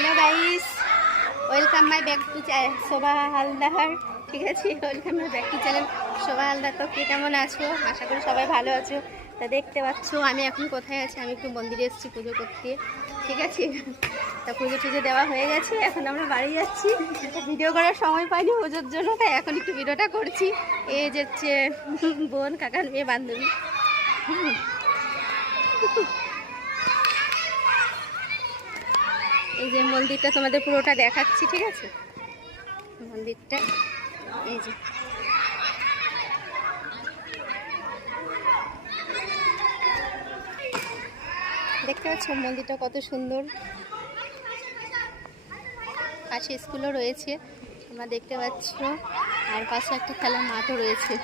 Hello guys, welcome my back to Shobha Haldar. ঠিক আছে, welcome my back to channel Shobha Haldar. তো কে কেমন আছো? আশা করি সবাই ভালো আছো। তা দেখতে পাচ্ছ আমি এখন কোথায় আছি, আমি একটু মন্দিরে এসেছি পুজো করতে। ঠিক আছে, তা পুজো টুজো দেওয়া হয়ে গেছে, এখন আমরা বাড়ি যাচ্ছি। ভিডিও করার সময় পাইনি পুজোর জন্য, তাই এখন একটু ভিডিওটা করছি। এই যে হচ্ছে বোন, কাকার মেয়ে, বান্ধবী। এই যে মন্দিরটা তোমাদের পুরোটা দেখাচ্ছি। ঠিক আছে, মন্দিরটা এই যে দেখতে পাচ্ছ, মন্দিরটা কত সুন্দর। পাশে স্কুলও রয়েছে তোমরা দেখতে পাচ্ছ, আর পাশে একটা খেলার মাঠও রয়েছে।